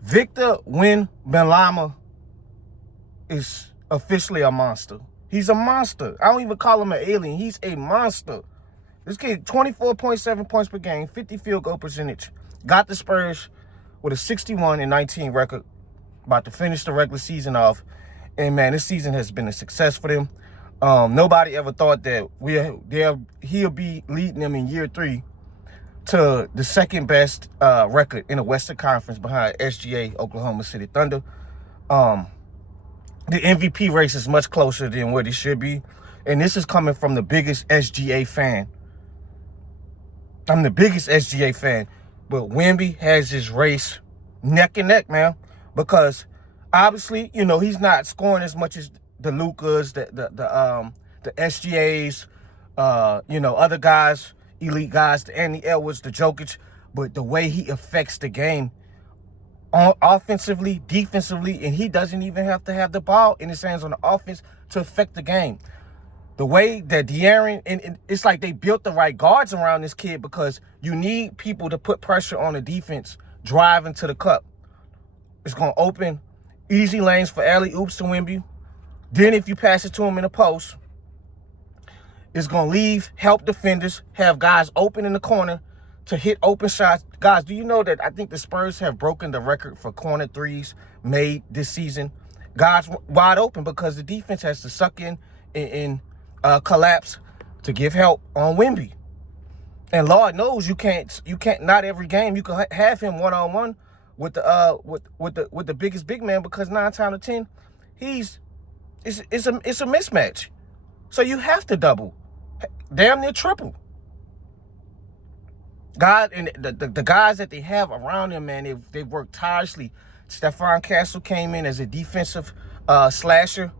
Victor Wembanyama is officially a monster. He's a monster. I don't even call him an alien. He's a monster. This kid, 24.7 points per game, 50 field goal percentage. Got the Spurs with a 61-19 record. About to finish the regular season off. And, man, this season has been a success for them. Nobody ever thought that he'll be leading them in year 3 to the second best record in the Western Conference behind SGA, Oklahoma City Thunder. The MVP race is much closer than what it should be. And this is coming from the biggest SGA fan. I'm the biggest SGA fan. But Wemby has this race neck and neck, man. Because obviously, you know, he's not scoring as much as the Lukas, the SGAs, you know, other guys, elite guys, the Anthony Edwards, the Jokic. But the way he affects the game, offensively, defensively, and he doesn't even have to have the ball in his hands on the offense to affect the game. The way that De'Aaron, and it's like they built the right guards around this kid because you need people to put pressure on the defense driving to the cup. It's going to open easy lanes for alley-oops to Wemby. Then if you pass it to him in the post, it's going to help defenders, have guys open in the corner to hit open shots. Guys, do you know that I think the Spurs have broken the record for corner threes made this season? Guys wide open because the defense has to suck in and collapse to give help on Wemby. And Lord knows you can't not every game you can have him one-on-one with the biggest big man because 9 times out of 10 it's a mismatch. So you have to double, damn near triple. God and the guys that they have around him, man, they've worked tirelessly. Stephon Castle came in as a defensive player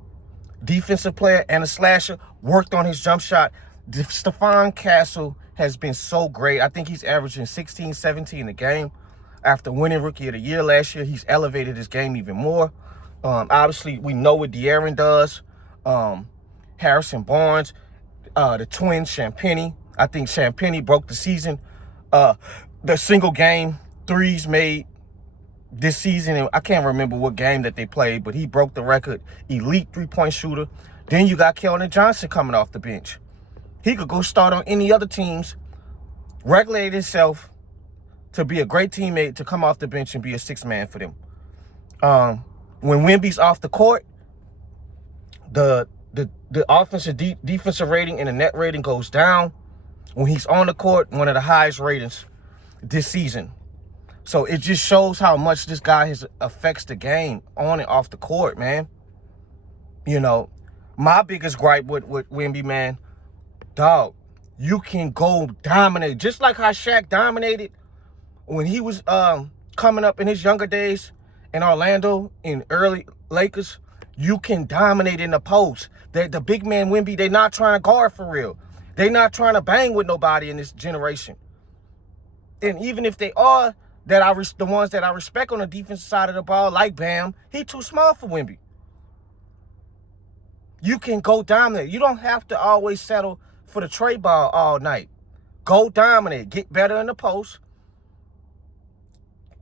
and a slasher, worked on his jump shot. Stephon Castle has been so great. I think he's averaging 16, 17 a game. After winning Rookie of the Year last year, he's elevated his game even more. Obviously, we know what De'Aaron does. Harrison Barnes, the twins, Champagnie. I think Champagnie broke the season. The single game threes made this season, and I can't remember what game that they played, but he broke the record. Elite three-point shooter. Then you got Keldon Johnson coming off the bench. He could go start on any other teams, regulate himself to be a great teammate, to come off the bench and be a sixth man for them. When Wemby's off the court, the offensive defensive rating and the net rating goes down. When he's on the court, one of the highest ratings this season. So it just shows how much this guy affects the game on and off the court, man. You know, my biggest gripe with Wemby, man, dog, you can go dominate. Just like how Shaq dominated when he was coming up in his younger days in Orlando, in early Lakers, you can dominate in the post. The big man Wemby, they're not trying to guard for real. They're not trying to bang with nobody in this generation. And even if they are, the ones that I respect on the defensive side of the ball, like Bam, he too small for Wemby. You can go dominate. You don't have to always settle for the trade ball all night. Go dominate. Get better in the post.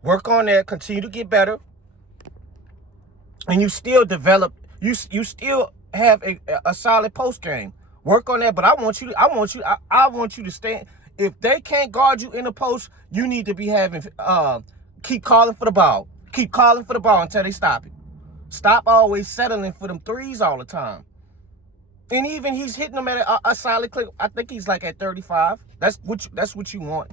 Work on that. Continue to get better. And you still develop. You still have a solid post game. Work on that. But I want you to stay. If they can't guard you in the post, you need to be keep calling for the ball. Keep calling for the ball until they stop it. Stop always settling for them threes all the time. And even he's hitting them at a solid clip. I think he's like at 35. That's what you want.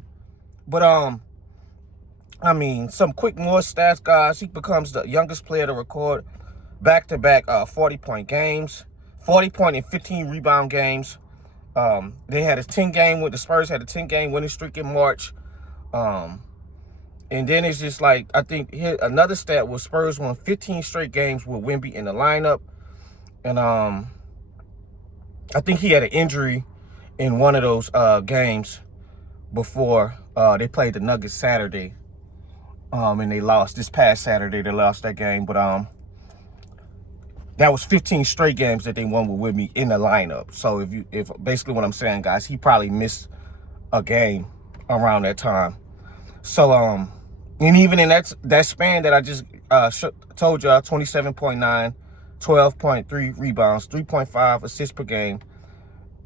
But I mean, some quick more stats, guys. He becomes the youngest player to record back-to-back 40-point games, 40-point and 15-rebound games. They had a 10-game the Spurs had a 10-game winning streak in March. And then it's just like, I think another stat was Spurs won 15 straight games with Wemby in the lineup. And I think he had an injury in one of those games before they played the Nuggets Saturday. And they lost this past Saturday. They lost that game. But that was 15 straight games that they won with Wemby in the lineup. So if basically what I'm saying, guys, he probably missed a game around that time. So And even in that span that I just told y'all, 27.9, 12.3 rebounds, 3.5 assists per game,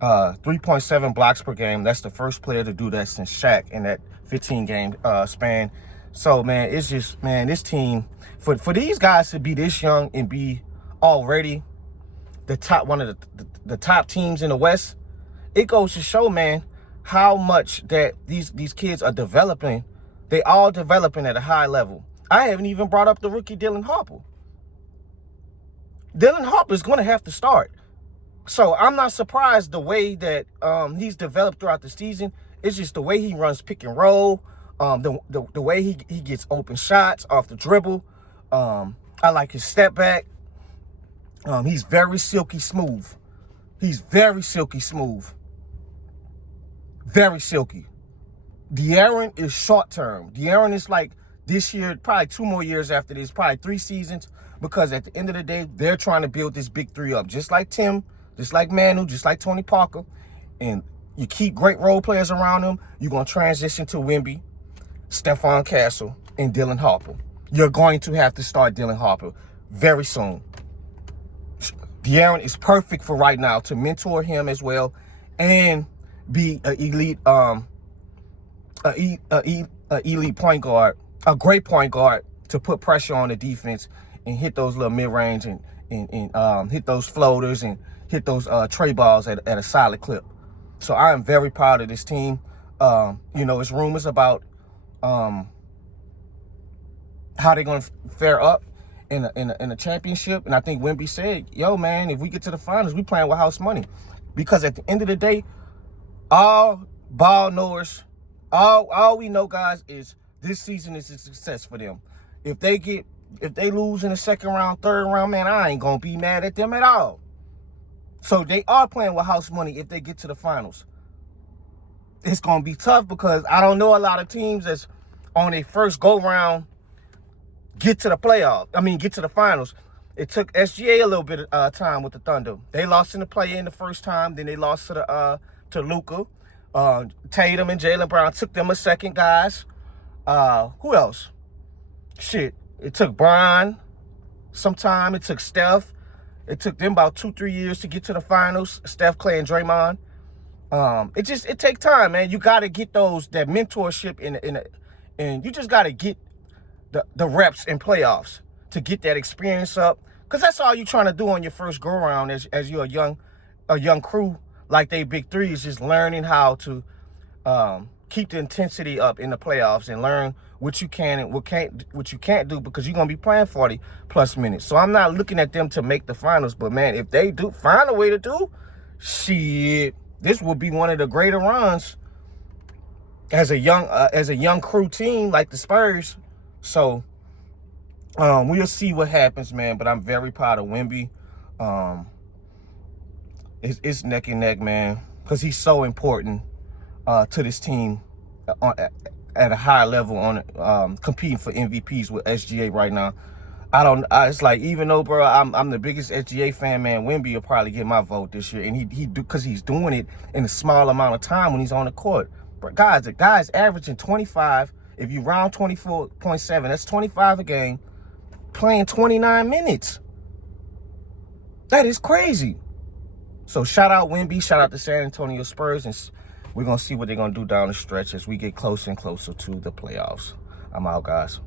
3.7 blocks per game. That's the first player to do that since Shaq in that 15-game span. So, man, it's just, man, this team, for these guys to be this young and be already one of the top teams in the West, it goes to show, man, how much that these kids are developing. They all developing at a high level. I haven't even brought up the rookie Dylan Harper. Dylan Harper is going to have to start. So I'm not surprised the way that he's developed throughout the season. It's just the way he runs pick and roll, the way he gets open shots off the dribble. I like his step back. He's very silky smooth. He's very silky smooth. Very silky. De'Aaron is short term. De'Aaron is like this year, probably 2 more years after this, probably 3 seasons, because at the end of the day, they're trying to build this big three up, just like Tim, just like Manu, just like Tony Parker. And you keep great role players around them, you're going to transition to Wemby, Stephon Castle, and Dylan Harper. You're going to have to start Dylan Harper very soon. De'Aaron is perfect for right now to mentor him as well and be an elite elite point guard, a great point guard to put pressure on the defense and hit those little mid-range and hit those floaters and hit those tray balls at a solid clip. So I am very proud of this team. It's rumors about how they're going to fare up in a championship. And I think Wemby said, yo, man, if we get to the finals, we playing with house money. Because at the end of the day, all ball knowers, all we know, guys, is this season is a success for them. If they lose in the second round, third round, man, I ain't going to be mad at them at all. So they are playing with house money if they get to the finals. It's going to be tough because I don't know a lot of teams that's on their first go-round get to the finals. It took SGA a little bit of time with the Thunder. They lost in the play-in the first time. Then they lost to Luka. Tatum and Jaylen Brown took them a second, guys. Who else? Shit. It took Brian some time. It took Steph. It took them about 2-3 years to get to the finals. Steph, Clay, and Draymond. It takes time, man. You got to get that mentorship and you just got to get the reps in playoffs to get that experience up. Because that's all you're trying to do on your first go-around as you're a young crew like they big three, is just learning how to keep the intensity up in the playoffs and learn what you can and what you can't do, because you're going to be playing 40-plus minutes. So I'm not looking at them to make the finals. But, man, if they do find a way to do, shit, this will be one of the greater runs as a young crew team like the Spurs. So we'll see what happens, man. But I'm very proud of Wemby. It's neck and neck, man, because he's so important to this team at a high level on competing for MVPs with SGA right now. It's like, even though, bro, I'm the biggest SGA fan, man, Wemby will probably get my vote this year, and he do, because he's doing it in a small amount of time when he's on the court. But guys, the guy's averaging 25. If you round 24.7, that's 25 a game, playing 29 minutes. That is crazy. So shout out Wemby, shout out to San Antonio Spurs, and we're going to see what they're going to do down the stretch as we get closer and closer to the playoffs. I'm out, guys.